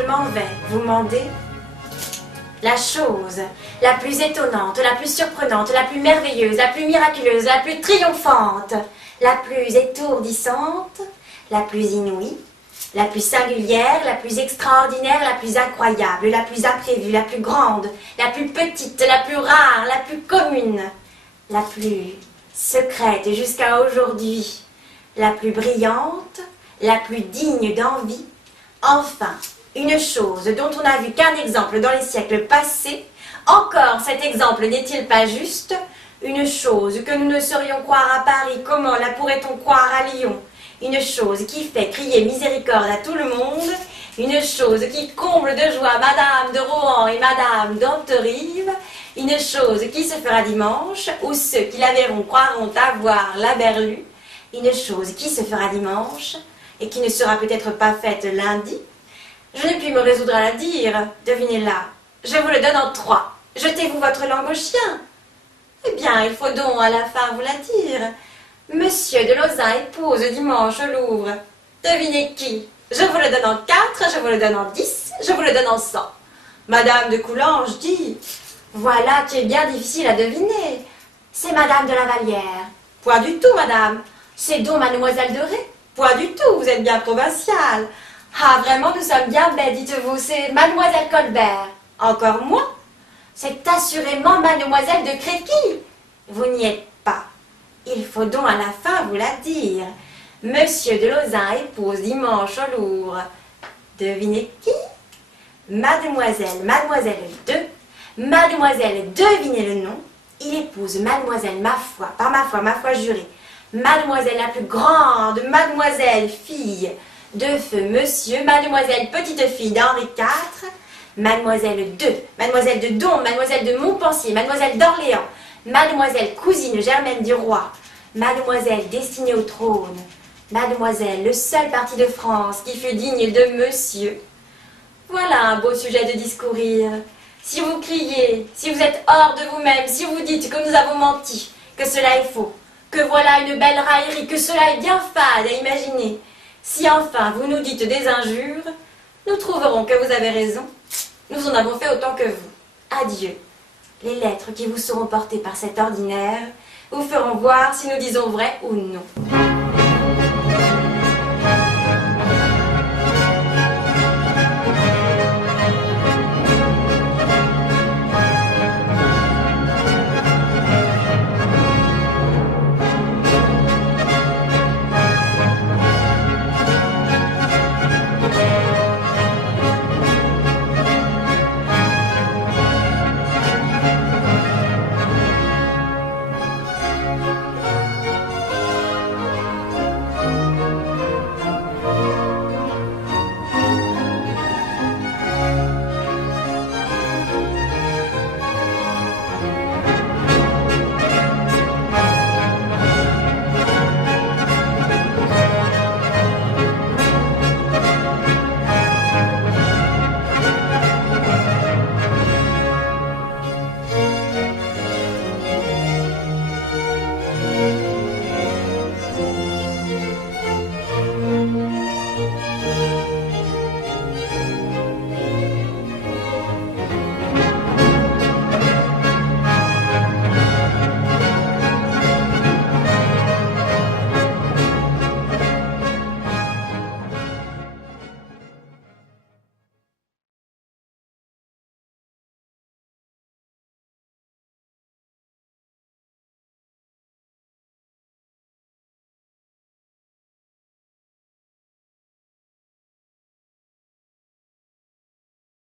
je m'en vais vous demander la chose la plus étonnante, la plus surprenante, la plus merveilleuse, la plus miraculeuse, la plus triomphante, la plus étourdissante, la plus inouïe, la plus singulière, la plus extraordinaire, la plus incroyable, la plus imprévue, la plus grande, la plus petite, la plus rare, la plus commune, la plus secrète jusqu'à aujourd'hui, la plus brillante, la plus digne d'envie, enfin, une chose dont on n'a vu qu'un exemple dans les siècles passés. Encore cet exemple n'est-il pas juste? Une chose que nous ne saurions croire à Paris, comment la pourrait-on croire à Lyon? Une chose qui fait crier miséricorde à tout le monde, une chose qui comble de joie Madame de Rohan et Madame d'Anterive, une chose qui se fera dimanche, où ceux qui la verront croiront avoir la berlue, une chose qui se fera dimanche, et qui ne sera peut-être pas faite lundi. Je ne puis me résoudre à la dire, devinez-la, je vous le donne en 3. Jetez-vous votre langue au chien. Eh bien, il faut donc à la fin vous la dire. Monsieur de Lauzun épouse dimanche au Louvre. Devinez qui? Je vous le donne en 4, je vous le donne en 10, je vous le donne en 100. Madame de Coulanges dit, voilà qui est bien difficile à deviner. C'est Madame de la Vallière. Point du tout, madame. C'est donc Mademoiselle de Ré. Point du tout, vous êtes bien provinciale. Ah, vraiment, nous sommes bien bêtes, dites-vous, c'est Mademoiselle Colbert. Encore moins. C'est assurément Mademoiselle de Créquy. Vous n'y êtes pas. Il faut donc à la fin vous la dire. Monsieur de Lauzun épouse dimanche au Louvre. Devinez qui? Mademoiselle de. Mademoiselle, devinez le nom. Il épouse Mademoiselle, ma foi jurée. Mademoiselle la plus grande, Mademoiselle fille de feu monsieur, Mademoiselle petite fille d'Henri IV, Mademoiselle de Dombes, Mademoiselle de Montpensier, Mademoiselle d'Orléans, Mademoiselle cousine germaine du roi, Mademoiselle destinée au trône, Mademoiselle le seul parti de France qui fut digne de monsieur. Voilà un beau sujet de discourir. Si vous criez, si vous êtes hors de vous-même, si vous dites que nous avons menti, que cela est faux, que voilà une belle raillerie, que cela est bien fade à imaginer, si enfin vous nous dites des injures, nous trouverons que vous avez raison. Nous en avons fait autant que vous. Adieu. Les lettres qui vous seront portées par cet ordinaire vous feront voir si nous disons vrai ou non.